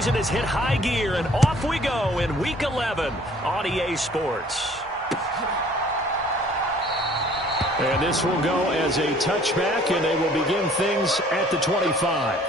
season has hit high gear, and off we go in Week 11 on EA Sports. And this will go as a touchback, and they will begin things at the 25.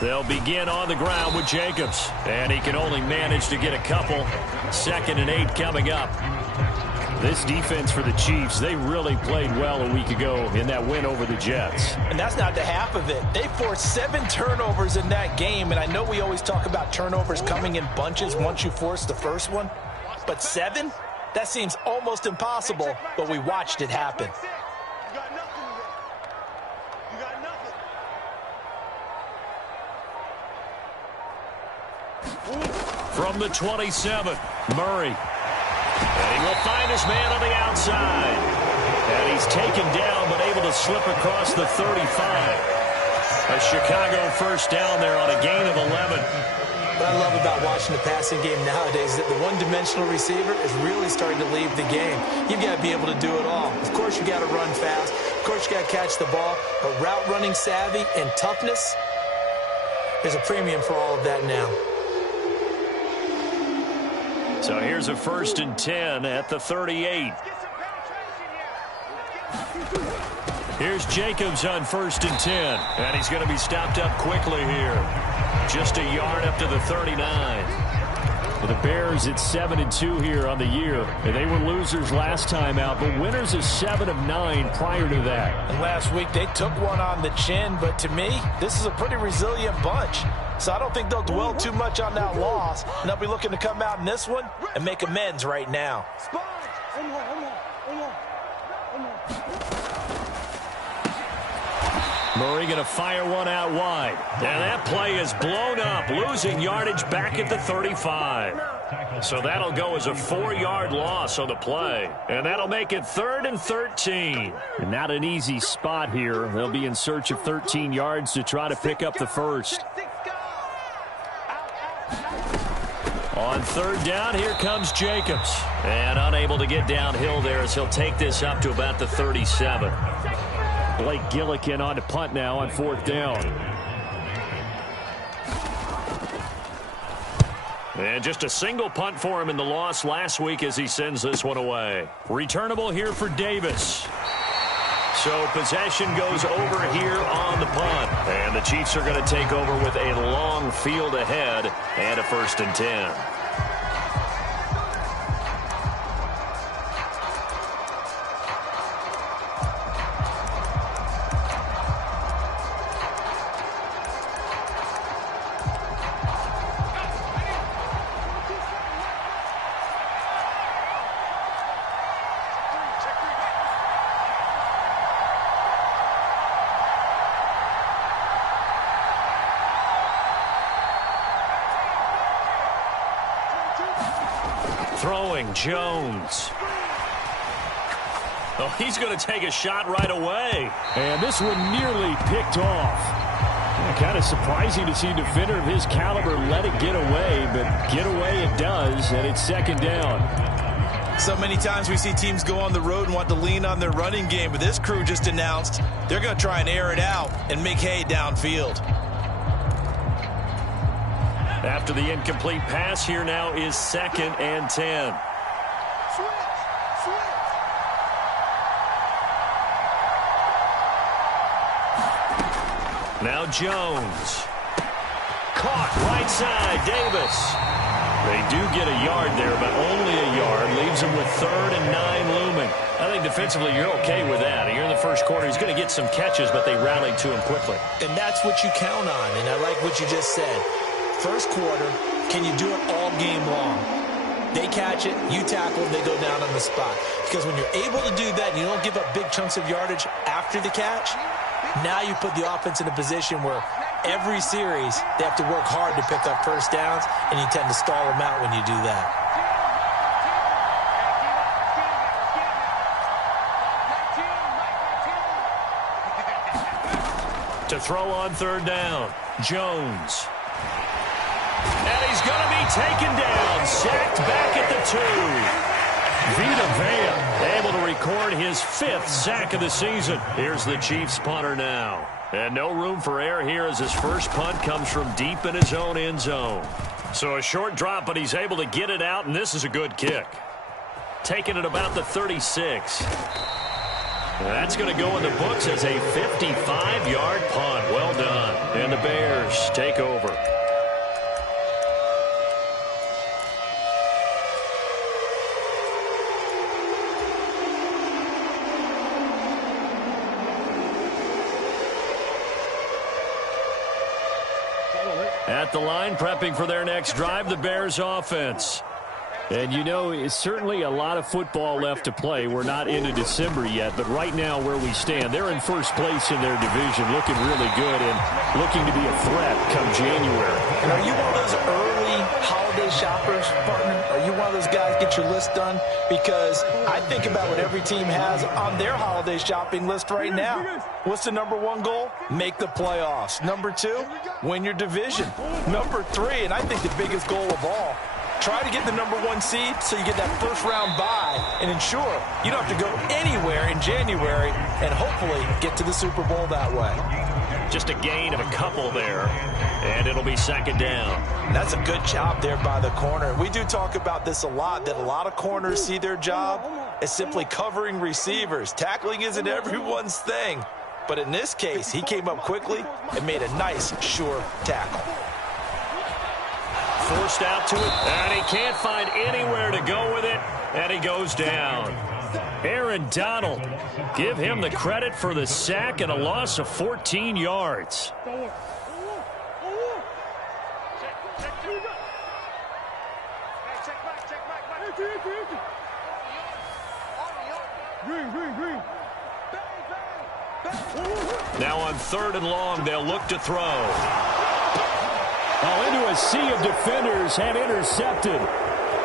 They'll begin on the ground with Jacobs, and he can only manage to get a couple. 2nd and 8 coming up. This defense for the Chiefs, they really played well a week ago in that win over the Jets. And that's not the half of it. They forced 7 turnovers in that game, and I know we always talk about turnovers coming in bunches once you force the first one, but 7? That seems almost impossible, but we watched it happen. From the 27, Murray. And he will find his man on the outside. And he's taken down, but able to slip across the 35. A Chicago first down there on a gain of 11. What I love about watching the passing game nowadays is that the one-dimensional receiver is really starting to leave the game. You've got to be able to do it all. Of course, you got to run fast. Of course, you got to catch the ball. But route running savvy and toughness, there's a premium for all of that now. So here's a 1st and 10 at the 38. Here's Jacobs on 1st and 10. And he's going to be stopped up quickly here. Just a yard up to the 39. For the Bears, it's 7-2 here on the year. And they were losers last time out, but winners of 7 of 9 prior to that. And last week, they took one on the chin, but to me, this is a pretty resilient bunch. So I don't think they'll dwell too much on that loss. And they'll be looking to come out in this one and make amends right now. Murray going to fire one out wide. And that play is blown up, losing yardage back at the 35. So that'll go as a 4-yard loss on the play. And that'll make it 3rd and 13. And not an easy spot here. They'll be in search of 13 yards to try to pick up the first. On 3rd down, here comes Jacobs. And unable to get downhill there as he'll take this up to about the 37. Blake Gillikin on to punt now on 4th down. And just a single punt for him in the loss last week as he sends this one away. Returnable here for Davis. So possession goes over here on the punt. And the Chiefs are going to take over with a long field ahead and a 1st and 10. Throwing Jones. Oh, he's going to take a shot right away. And this one nearly picked off. Kind of surprising to see a defender of his caliber let it get away, but get away it does, and it's 2nd down. So many times we see teams go on the road and want to lean on their running game, but this crew just announced they're going to try and air it out and make hay downfield. After the incomplete pass, here now is 2nd and 10. Now Jones. Caught right side, Davis. They do get a yard there, but only a yard. Leaves them with 3rd and 9 looming. I think defensively you're okay with that. Here in the first quarter, he's going to get some catches, but they rallied to him quickly. And that's what you count on, and I like what you just said. First quarter, can you do it all game long? They catch it, you tackle, they go down on the spot. Because when you're able to do that, you don't give up big chunks of yardage after the catch, now you put the offense in a position where every series they have to work hard to pick up first downs, and you tend to stall them out when you do that. To throw on third down, Jones. And he's going to be taken down, sacked back at the 2. Vita Vea able to record his 5th sack of the season. Here's the Chiefs punter now. And no room for error here as his first punt comes from deep in his own end zone. So a short drop, but he's able to get it out, and this is a good kick. Taking it about the 36. That's going to go in the books as a 55-yard punt. Well done. And the Bears take over. At the line, prepping for their next drive, the Bears offense. And, you know, it's certainly a lot of football left to play. We're not into December yet, but right now where we stand, they're in first place in their division, looking really good and looking to be a threat come January. And are you one of those early holiday shoppers, partner? Are you one of those guys get your list done? Because I think about what every team has on their holiday shopping list right now. What's the number 1 goal? Make the playoffs. Number 2, win your division. Number 3, and I think the biggest goal of all, try to get the number 1 seed so you get that first-round bye and ensure you don't have to go anywhere in January and hopefully get to the Super Bowl that way. Just a gain of a couple there, and it'll be second down. That's a good job there by the corner. We do talk about this a lot, that a lot of corners see their job as simply covering receivers. Tackling isn't everyone's thing. But in this case, he came up quickly and made a nice, sure tackle. Forced out to it, and he can't find anywhere to go with it, and he goes down. Aaron Donald, give him the credit for the sack and a loss of 14 yards. Now on 3rd and long, they'll look to throw. Oh, into a sea of defenders and intercepted.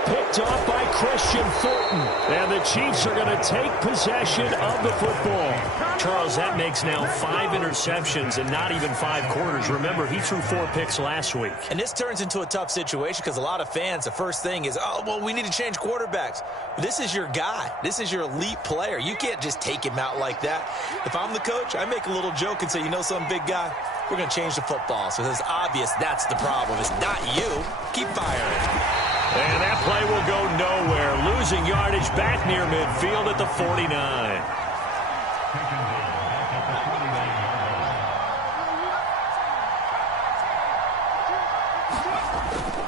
Picked off by Christian Fulton. And the Chiefs are going to take possession of the football. Charles, that makes now 5 interceptions and not even 5 quarters. Remember, he threw 4 picks last week. And this turns into a tough situation because a lot of fans, the first thing is, oh, well, we need to change quarterbacks. This is your guy. This is your elite player. You can't just take him out like that. If I'm the coach, I make a little joke and say, you know some big guy? We're going to change the football. So it's obvious that's the problem. It's not you. Keep firing. And that play will go nowhere. Losing yardage back near midfield at the 49.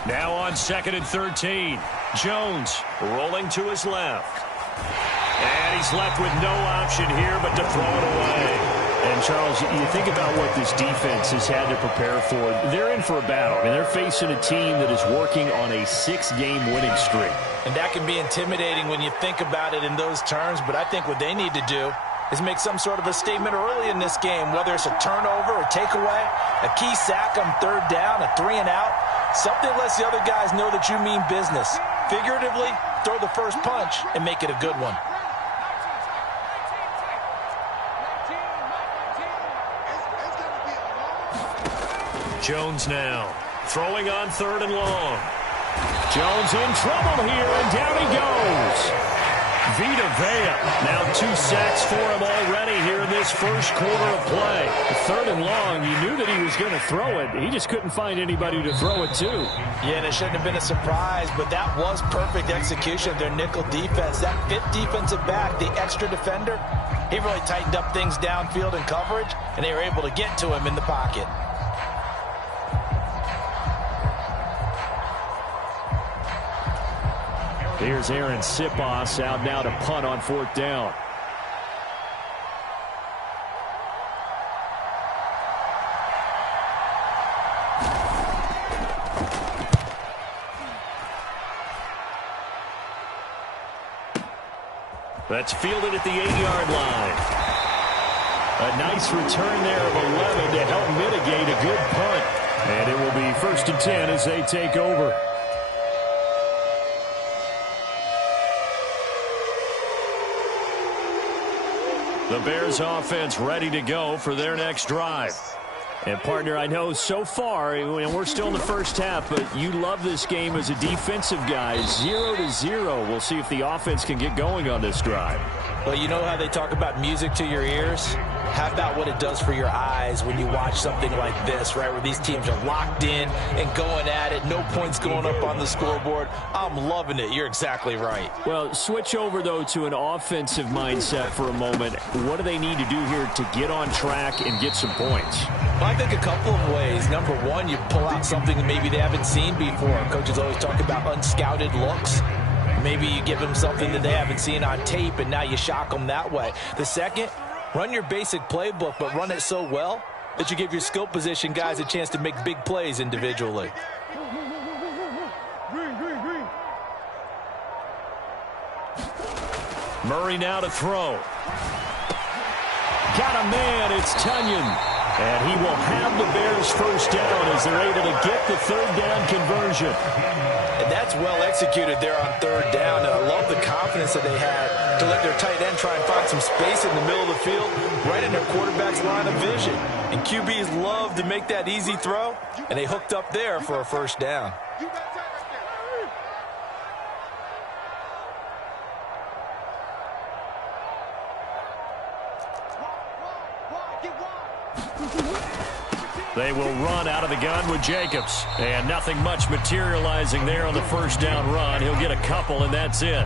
Now on 2nd and 13. Jones rolling to his left. And he's left with no option here but to throw it away. And, Charles, you think about what this defense has had to prepare for. They're in for a battle. I mean, they're facing a team that is working on a 6-game winning streak. And that can be intimidating when you think about it in those terms, but I think what they need to do is make some sort of a statement early in this game, whether it's a turnover or takeaway, a key sack on 3rd down, a 3-and-out, something that lets the other guys know that you mean business. Figuratively, throw the first punch and make it a good one. Jones now throwing on 3rd and long. Jones in trouble here, and down he goes. Vita Vea, now 2 sacks for him already here in this first quarter of play. 3rd and long, you knew that he was going to throw it. He just couldn't find anybody to throw it to. Yeah, and it shouldn't have been a surprise, but that was perfect execution of their nickel defense. That 5th defensive back, the extra defender, he really tightened up things downfield in coverage, and they were able to get to him in the pocket. Here's Aaron Sipos out now to punt on 4th down. That's fielded at the 8-yard line. A nice return there of 11 to help mitigate a good punt. And it will be 1st and 10 as they take over. The Bears offense ready to go for their next drive. And, partner, I know so far, and we're still in the first half, but you love this game as a defensive guy. 0-0. We'll see if the offense can get going on this drive. Well, you know how they talk about music to your ears? How about what it does for your eyes when you watch something like this, right, where these teams are locked in and going at it, no points going up on the scoreboard? I'm loving it. You're exactly right. Well, switch over, though, to an offensive mindset for a moment. What do they need to do here to get on track and get some points? Well, I think a couple of ways. Number one, you pull out something that maybe they haven't seen before. Coaches always talk about unscouted looks. Maybe you give them something that they haven't seen on tape, and now you shock them that way. The second, run your basic playbook, but run it so well that you give your skill position guys a chance to make big plays individually. Murray now to throw. Got a man. It's Tunyon. And he will have the Bears first down as they're able to get the third down conversion. And that's well executed there on third down. And I love the confidence that they had to let their tight end try and find some space in the middle of the field, right in their quarterback's line of vision. And QBs love to make that easy throw, and they hooked up there for a first down. They will run out of the gun with Jacobs. And nothing much materializing there on the first down run. He'll get a couple, and that's it.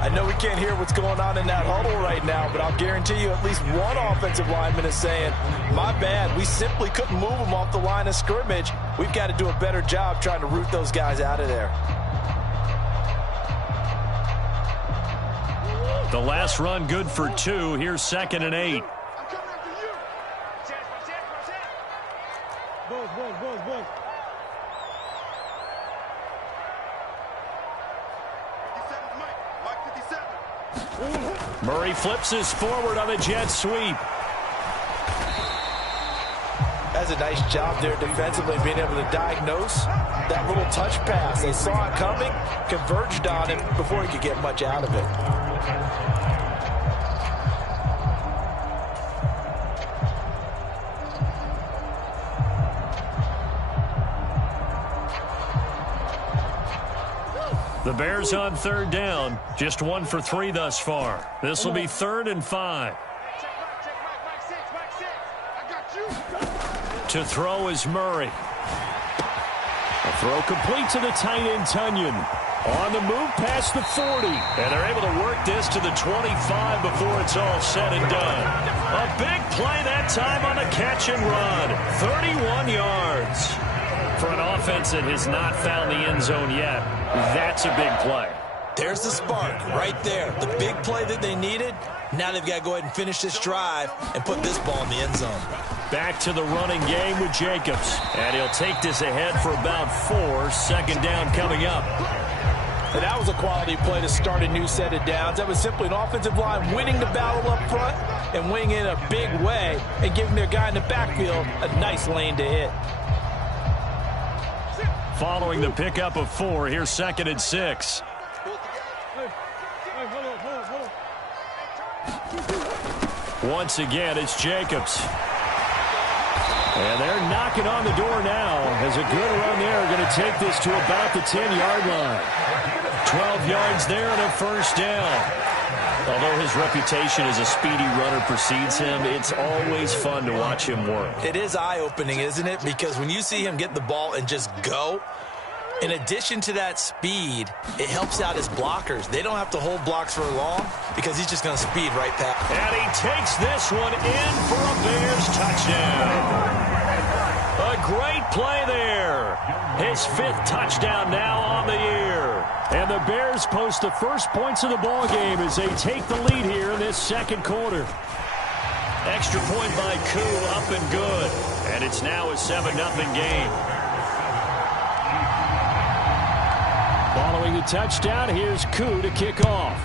I know we can't hear what's going on in that huddle right now, but I'll guarantee you at least one offensive lineman is saying, my bad, we simply couldn't move them off the line of scrimmage. We've got to do a better job trying to root those guys out of there. The last run good for 2. Here's 2nd and 8. Murray flips us forward on the jet sweep. That's a nice job there defensively, being able to diagnose that little touch pass. They saw it coming, converged on him before he could get much out of it. The Bears on third down, just 1 for 3 thus far. This will be 3rd and 5. To throw is Murray. A throw complete to the tight end, Tunyon. On the move past the 40. And they're able to work this to the 25 before it's all said and done. A big play that time on the catch and run. 31 yards. For an offense that has not found the end zone yet, that's a big play. There's the spark right there. The big play that they needed. Now they've got to go ahead and finish this drive and put this ball in the end zone. Back to the running game with Jacobs. And he'll take this ahead for about 4. 2nd down coming up. And that was a quality play to start a new set of downs. That was simply an offensive line winning the battle up front and winning in a big way and giving their guy in the backfield a nice lane to hit. Following the pickup of 4, here's 2nd and 6. Once again, it's Jacobs. And they're knocking on the door now as a good run there. Going to take this to about the 10-yard line. 12 yards there and a first down. Although his reputation as a speedy runner precedes him, it's always fun to watch him work. It is eye-opening, isn't it? Because when you see him get the ball and just go, in addition to that speed, it helps out his blockers. They don't have to hold blocks for long because he's just going to speed right past. And he takes this one in for a Bears touchdown. A great play there. His 5th touchdown now on the year. And the Bears post the first points of the ball game as they take the lead here in this 2nd quarter. Extra point by Koo, up and good. And it's now a 7-0 game. Following the touchdown, here's Koo to kick off.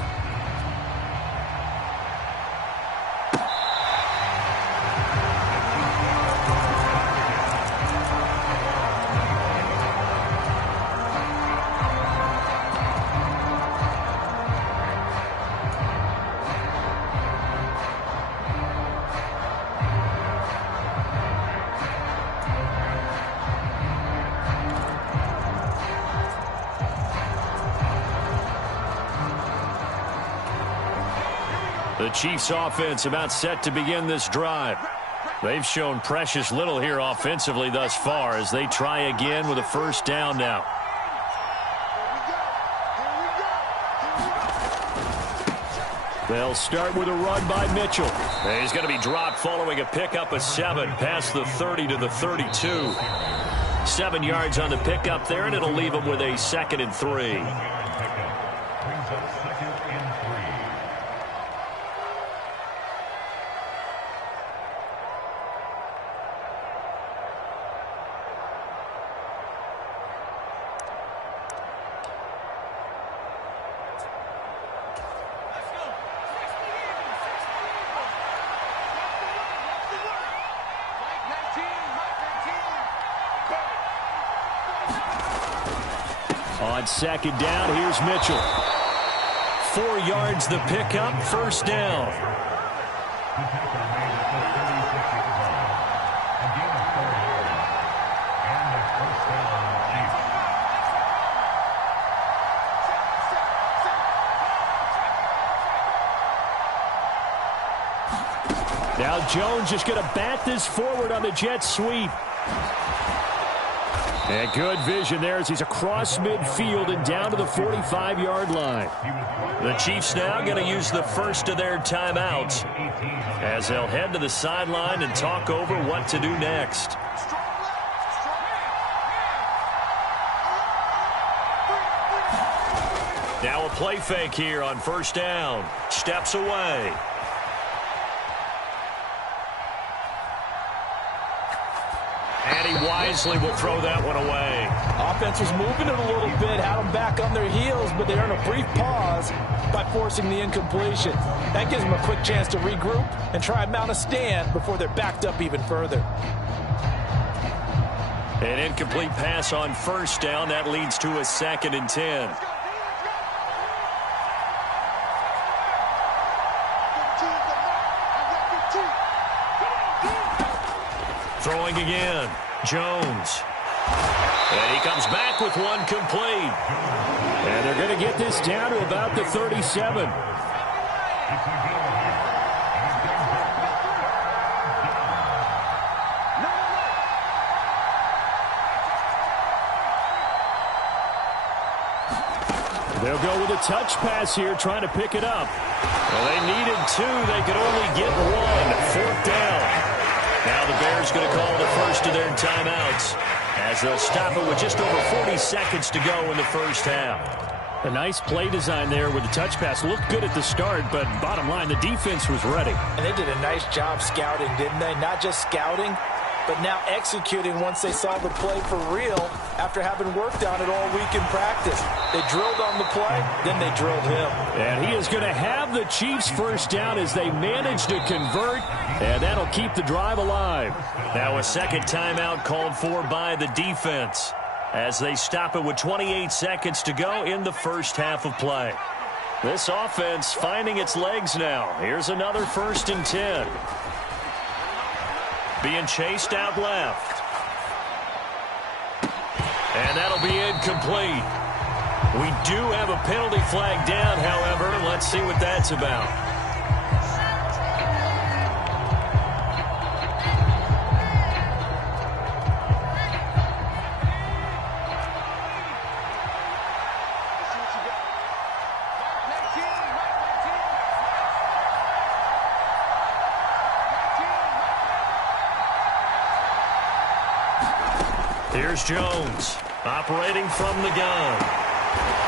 The Chiefs offense about set to begin this drive. They've shown precious little here offensively thus far as they try again with a first down now. They'll start with a run by Mitchell. He's going to be dropped following a pickup of 7 past the 30 to the 32. 7 yards on the pickup there, and it'll leave him with a 2nd and 3. On 2nd down, here's Mitchell. 4 yards the pickup, first down. Now Jones just going to bat this forward on the jet sweep. And good vision there as he's across midfield and down to the 45-yard line. The Chiefs now going to use the first of their timeouts as they'll head to the sideline and talk over what to do next. Now a play fake here on first down. Steps away. And he wisely will throw that one away. Offense was moving it a little bit, had them back on their heels, but they earn a brief pause by forcing the incompletion. That gives them a quick chance to regroup and try and mount a stand before they're backed up even further. An incomplete pass on first down. That leads to a 2nd and 10. Throwing again, Jones. And he comes back with one complete. And they're going to get this down to about the 37. They'll go with a touch pass here, trying to pick it up. Well, they needed 2. They could only get 1. 4th down. Now the Bears going to call the first of their timeouts as they'll stop it with just over 40 seconds to go in the first half. A nice play design there with the touch pass. Looked good at the start, but bottom line, the defense was ready. And they did a nice job scouting, didn't they? Not just scouting, but now executing once they saw the play for real after having worked on it all week in practice. They drilled on the play, then they drilled him. And he is going to have the Chiefs first down as they manage to convert, and that'll keep the drive alive. Now a second timeout called for by the defense as they stop it with 28 seconds to go in the first half of play. This offense finding its legs now. Here's another 1st and 10. Being chased out left. And that'll be incomplete. We do have a penalty flag down, however. Let's see what that's about. Here's Jones, operating from the gun.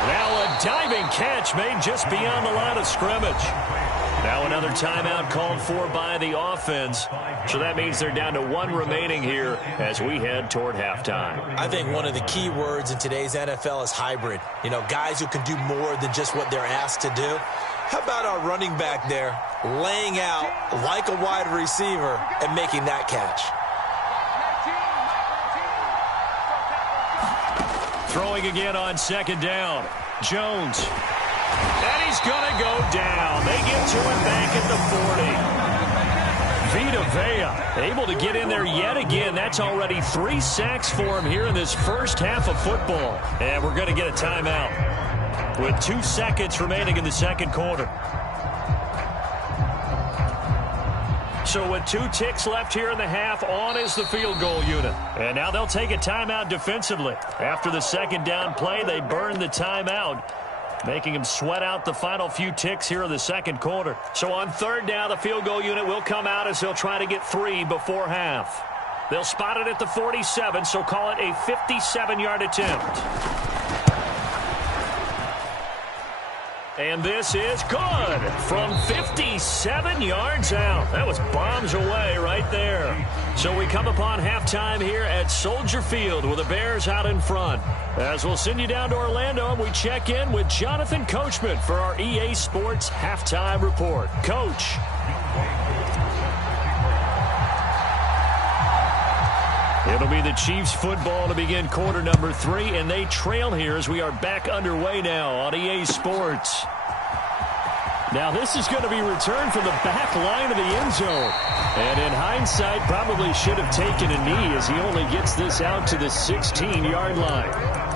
Now a diving catch made just beyond the line of scrimmage. Now another timeout called for by the offense. So that means they're down to 1 remaining here as we head toward halftime. I think one of the key words in today's NFL is hybrid. You know, guys who can do more than just what they're asked to do. How about our running back there laying out like a wide receiver and making that catch? Throwing again on 2nd down. Jones. And he's going to go down. They get to him back at the 40. Vita Vea able to get in there yet again. That's already 3 sacks for him here in this first half of football. And we're going to get a timeout with 2 seconds remaining in the second quarter. So with 2 ticks left here in the half, on is the field goal unit. And now they'll take a timeout defensively. After the second down play, they burn the timeout, making them sweat out the final few ticks here in the second quarter. So on third down, the field goal unit will come out as they'll try to get 3 before half. They'll spot it at the 47, so call it a 57-yard attempt. And this is good from 57 yards out. That was bombs away right there. So we come upon halftime here at Soldier Field with the Bears out in front. As we'll send you down to Orlando, and we check in with Jonathan Coachman for our EA Sports Halftime Report. Coach. It'll be the Chiefs football to begin quarter number 3, and they trail here as we are back underway now on EA Sports. Now this is going to be returned from the back line of the end zone. And in hindsight, probably should have taken a knee as he only gets this out to the 16-yard line.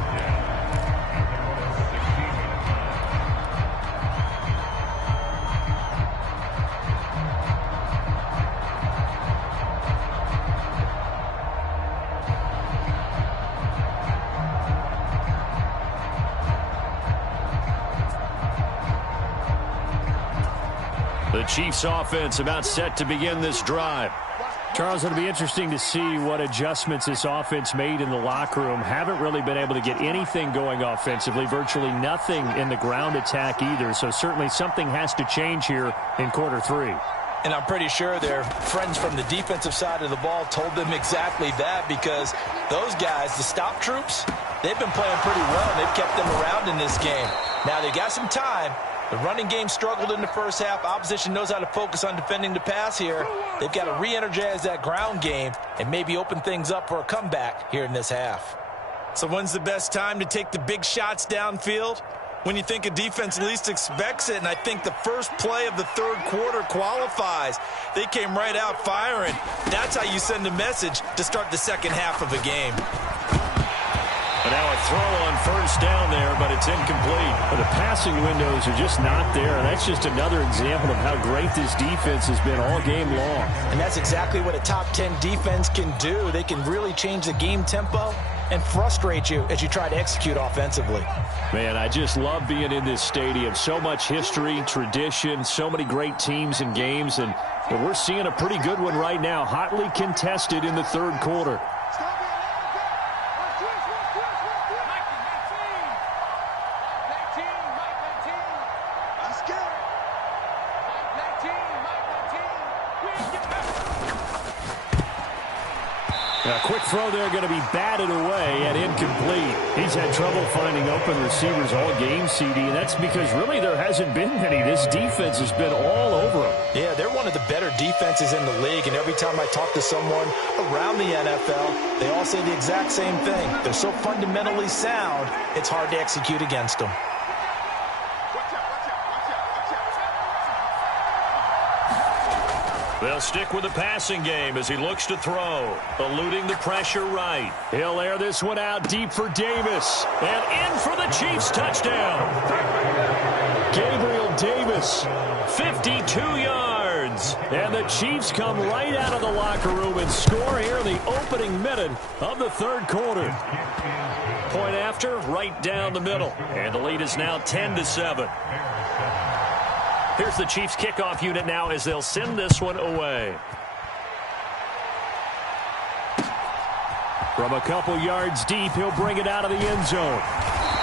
The Chiefs offense about set to begin this drive. Charles, it'll be interesting to see what adjustments this offense made in the locker room. Haven't really been able to get anything going offensively, virtually nothing in the ground attack either. So certainly something has to change here in quarter 3. And I'm pretty sure their friends from the defensive side of the ball told them exactly that, because those guys, the stop troops, they've been playing pretty well. They've kept them around in this game. Now they got some time. The running game struggled in the first half. Opposition knows how to focus on defending the pass here. They've got to re-energize that ground game and maybe open things up for a comeback here in this half. So when's the best time to take the big shots downfield? When you think a defense least expects it, and I think the first play of the third quarter qualifies. They came right out firing. That's how you send a message to start the second half of a game. And now a throw on first down there, but it's incomplete. Well, the passing windows are just not there, and that's just another example of how great this defense has been all game long. And that's exactly what a top 10 defense can do. They can really change the game tempo and frustrate you as you try to execute offensively. Man, I just love being in this stadium. So much history, tradition, so many great teams and games, and we're seeing a pretty good one right now, hotly contested in the third quarter. A quick throw there going to be batted away and incomplete. He's had trouble finding open receivers all game, CD, and that's because really there hasn't been many. This defense has been all over them. Yeah, they're one of the better defenses in the league, and every time I talk to someone around the NFL, they all say the exact same thing. They're so fundamentally sound, it's hard to execute against them. They'll stick with the passing game as he looks to throw, eluding the pressure right. He'll air this one out deep for Davis, and in for the Chiefs touchdown. Gabriel Davis, 52 yards, and the Chiefs come right out of the locker room and score here in the opening minute of the third quarter. Point after, right down the middle, and the lead is now 10-7. Here's the Chiefs kickoff unit now as they'll send this one away. From a couple yards deep, he'll bring it out of the end zone.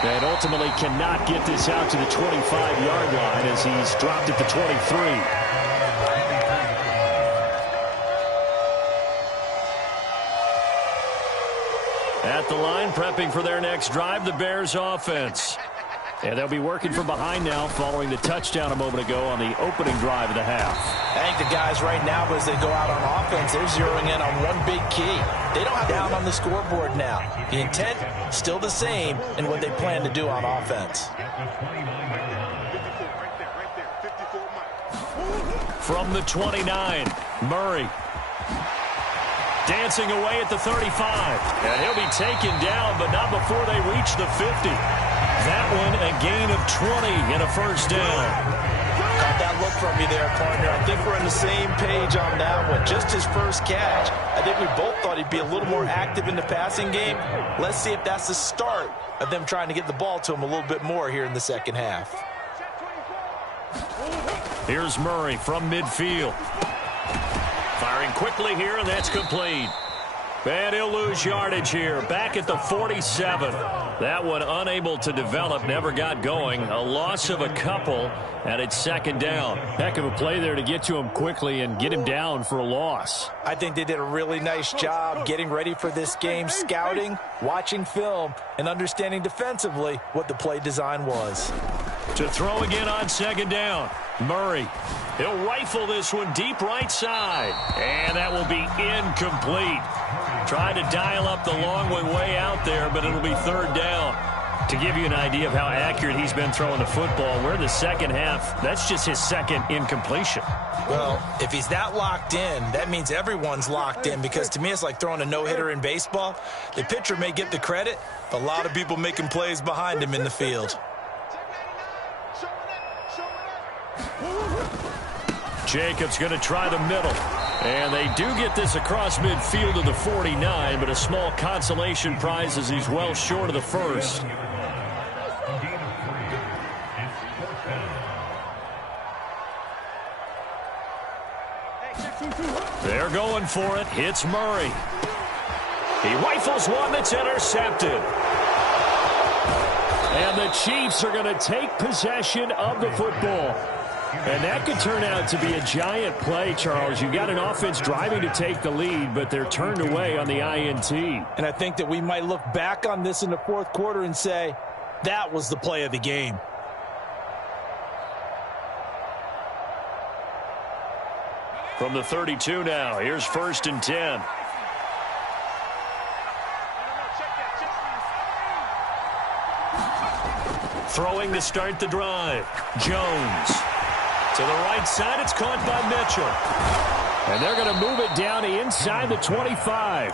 And ultimately cannot get this out to the 25-yard line as he's dropped at the 23. At the line, prepping for their next drive, the Bears offense. And they'll be working from behind now following the touchdown a moment ago on the opening drive of the half. I think the guys right now, as they go out on offense, they're zeroing in on one big key. They don't have down on the scoreboard now. The intent, still the same in what they plan to do on offense. From the 29, Murray. Dancing away at the 35. And he'll be taken down, but not before they reach the 50. That one a gain of 20 and a first down. Caught that look from you there, partner. I think we're on the same page on that one. Just his first catch. I think we both thought he'd be a little more active in the passing game. Let's see if that's the start of them trying to get the ball to him a little bit more here in the second half. Here's Murray from midfield. Firing quickly here, and that's complete. And he'll lose yardage here. Back at the 47. That one unable to develop, never got going. A loss of a couple, and it's second down. Heck of a play there to get to him quickly and get him down for a loss. I think they did a really nice job getting ready for this game, scouting, watching film, and understanding defensively what the play design was. To throw again on second down. Murray. He'll rifle this one deep right side. And that will be incomplete. Tried to dial up the long way out there, but it'll be third down. To give you an idea of how accurate he's been throwing the football, we're in the second half. That's just his second incompletion. Well, if he's that locked in, that means everyone's locked in, because to me it's like throwing a no-hitter in baseball. The pitcher may get the credit, but a lot of people making plays behind him in the field. Jacobs going to try the middle. And they do get this across midfield to the 49, but a small consolation prize as he's well short of the first. They're going for it. Hits Murray. He rifles one that's intercepted. And the Chiefs are going to take possession of the football. And that could turn out to be a giant play, Charles. You've got an offense driving to take the lead, but they're turned away on the INT. And I think that we might look back on this in the fourth quarter and say, that was the play of the game. From the 32 now, here's 1st and 10. Throwing to start the drive. Jones. To the right side, it's caught by Mitchell. And they're going to move it down inside the 25.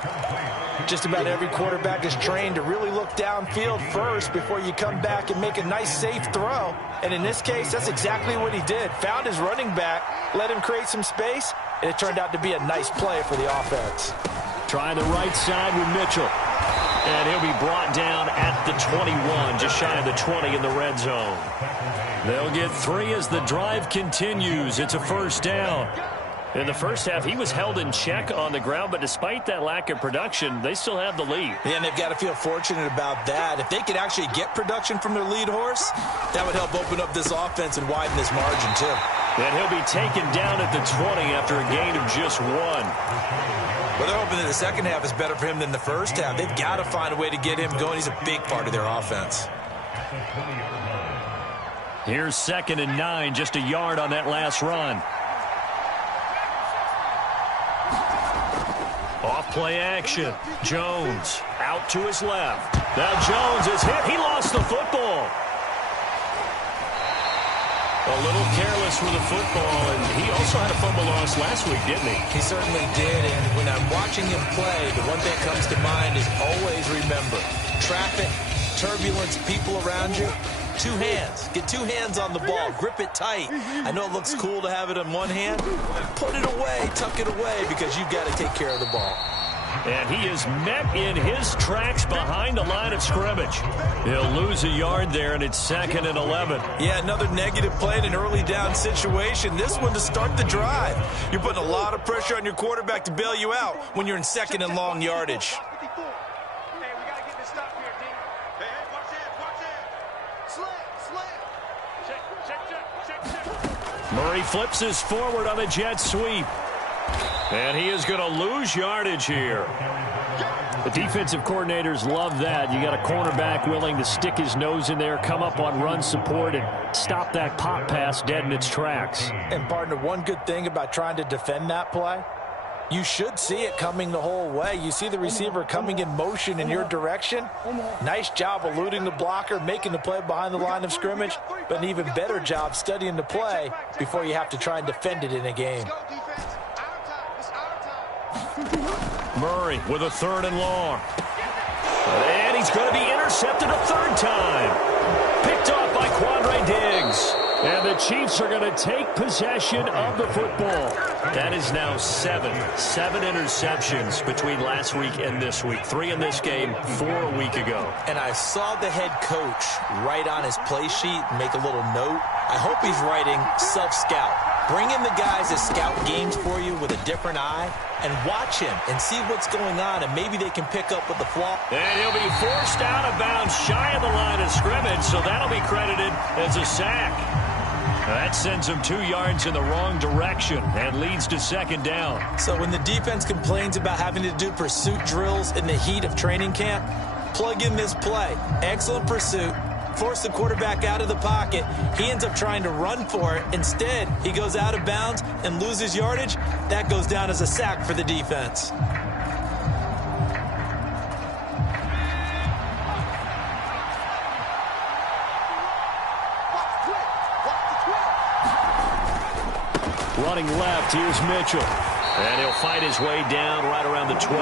Just about every quarterback is trained to really look downfield first before you come back and make a nice, safe throw. And in this case, that's exactly what he did. Found his running back, let him create some space, and it turned out to be a nice play for the offense. Trying the right side with Mitchell. And he'll be brought down at the 21, just shy of the 20 in the red zone. They'll get 3 as the drive continues. It's a first down. In the first half, he was held in check on the ground, but despite that lack of production, they still have the lead. Yeah, and they've got to feel fortunate about that. If they could actually get production from their lead horse, that would help open up this offense and widen this margin, too. And he'll be taken down at the 20 after a gain of just 1. Well, they're hoping that the second half is better for him than the first half. They've got to find a way to get him going. He's a big part of their offense. Here's 2nd and 9, just a yard on that last run. Off play action. Jones out to his left. Now Jones is hit. He lost the football. A little careless with the football, and he also had a fumble loss last week, didn't he? He certainly did, and when I'm watching him play, the one thing that comes to mind is always remember, traffic, turbulence, people around you, 2 hands. Get 2 hands on the ball. Grip it tight. I know it looks cool to have it in one hand. Put it away. Tuck it away, because you've got to take care of the ball. And he is met in his tracks behind the line of scrimmage. He'll lose a yard there, and it's 2nd and 11. Yeah, another negative play in an early down situation. This one to start the drive. You're putting a lot of pressure on your quarterback to bail you out when you're in 2nd and long yardage. Murray flips his forward on a jet sweep. And he is going to lose yardage here. The defensive coordinators love that. You got a cornerback willing to stick his nose in there, come up on run support, and stop that pop pass dead in its tracks. And, partner, one good thing about trying to defend that play, you should see it coming the whole way. You see the receiver coming in motion in your direction. Nice job eluding the blocker, making the play behind the line of scrimmage, but an even better job studying the play before you have to try and defend it in a game. Murray with a 3rd and long. And he's going to be intercepted a 3rd time. Picked off by Quandre Diggs. And the Chiefs are going to take possession of the football. That is now seven interceptions between last week and this week. 3 in this game, 4 a week ago. And I saw the head coach write on his play sheet, make a little note. I hope he's writing self-scout. Bring in the guys that scout games for you with a different eye and watch him and see what's going on, and maybe they can pick up with the flaw. And he'll be forced out of bounds shy of the line of scrimmage, so that'll be credited as a sack. That sends him 2 yards in the wrong direction and leads to second down. So when the defense complains about having to do pursuit drills in the heat of training camp, plug in this play. Excellent pursuit. Force the quarterback out of the pocket. He ends up trying to run for it. Instead, he goes out of bounds and loses yardage. That goes down as a sack for the defense. Running left, here's Mitchell. And he'll fight his way down right around the 12.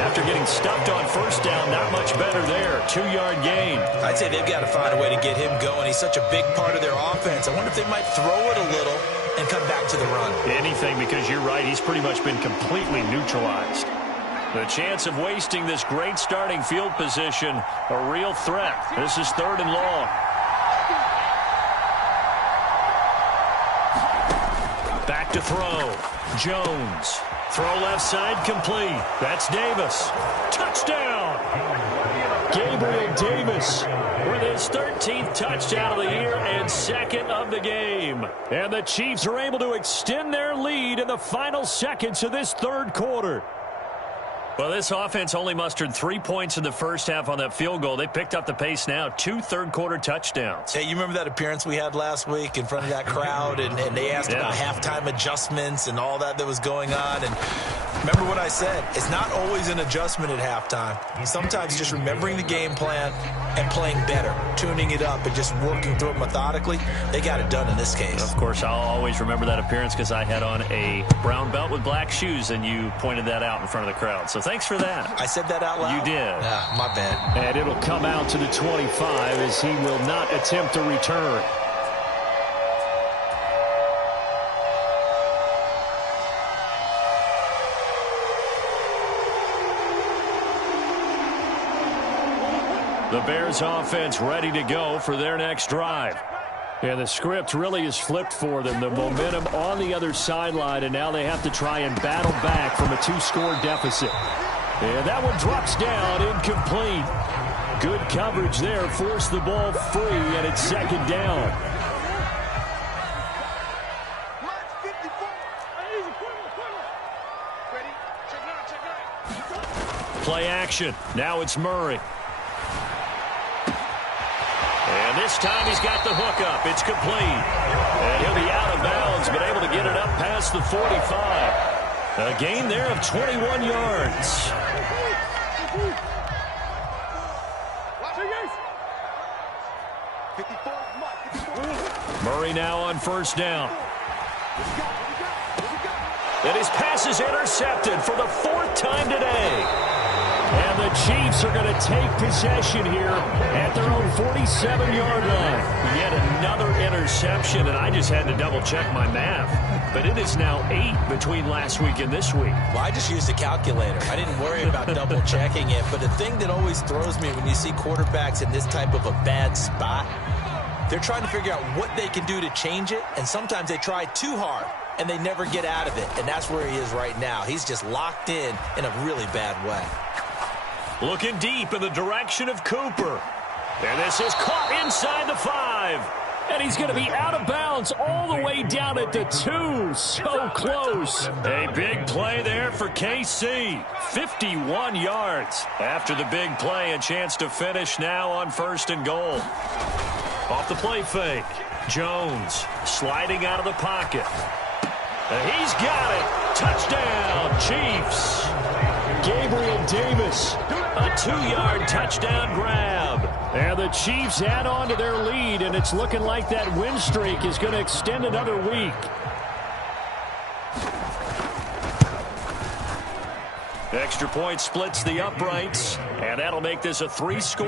After getting stuffed on first down, not much better there. 2-yard gain. I'd say they've got to find a way to get him going. He's such a big part of their offense. I wonder if they might throw it a little and come back to the run. Anything, because you're right, he's pretty much been completely neutralized. The chance of wasting this great starting field position, a real threat. This is 3rd and long. Back to throw. Jones. Throw left side complete. That's Davis. Touchdown! Gabriel Davis with his 13th touchdown of the year and 2nd of the game. And the Chiefs are able to extend their lead in the final seconds of this 3rd quarter. Well, this offense only mustered 3 points in the first half on that field goal. They picked up the pace now. 2 third-quarter touchdowns. Hey, you remember that appearance we had last week in front of that crowd, and they asked about halftime adjustments and all that was going on. And remember what I said. It's not always an adjustment at halftime. Sometimes just remembering the game plan and playing better, tuning it up and just working through it methodically. They got it done in this case. Of course, I'll always remember that appearance because I had on a brown belt with black shoes, and you pointed that out in front of the crowd. So thanks for that. I said that out loud? You did. Yeah, my bad. And it'll come out to the 25 as he will not attempt to return. The Bears offense ready to go for their next drive. And the script really is flipped for them. The momentum on the other sideline, and now they have to try and battle back from a 2-score deficit. And that one drops down, incomplete. Good coverage there, forced the ball free, and it's 2nd down. Play action. Now it's Murray. And this time he's got the hook up. It's complete. And he'll be out of bounds, but able to get it up past the 45. A gain there of 21 yards. Murray now on first down. And his pass is intercepted for the 4th time today. And the Chiefs are going to take possession here at their own 47-yard line. Yet another interception, and I just had to double-check my math. But it is now 8 between last week and this week. Well, I just used a calculator. I didn't worry about double-checking it. But the thing that always throws me when you see quarterbacks in this type of a bad spot, they're trying to figure out what they can do to change it, and sometimes they try too hard, and they never get out of it. And that's where he is right now. He's just locked in a really bad way. Looking deep in the direction of Cooper. And this is caught inside the 5. And he's going to be out of bounds all the way down at the 2. So close. A big play there for KC. 51 yards. After the big play, a chance to finish now on 1st and goal. Off the play fake. Jones sliding out of the pocket. And he's got it. Touchdown, Chiefs. Gabriel Davis. A 2-yard touchdown grab. And the Chiefs add on to their lead, and it's looking like that win streak is going to extend another week. Extra point splits the uprights, and that'll make this a 3-score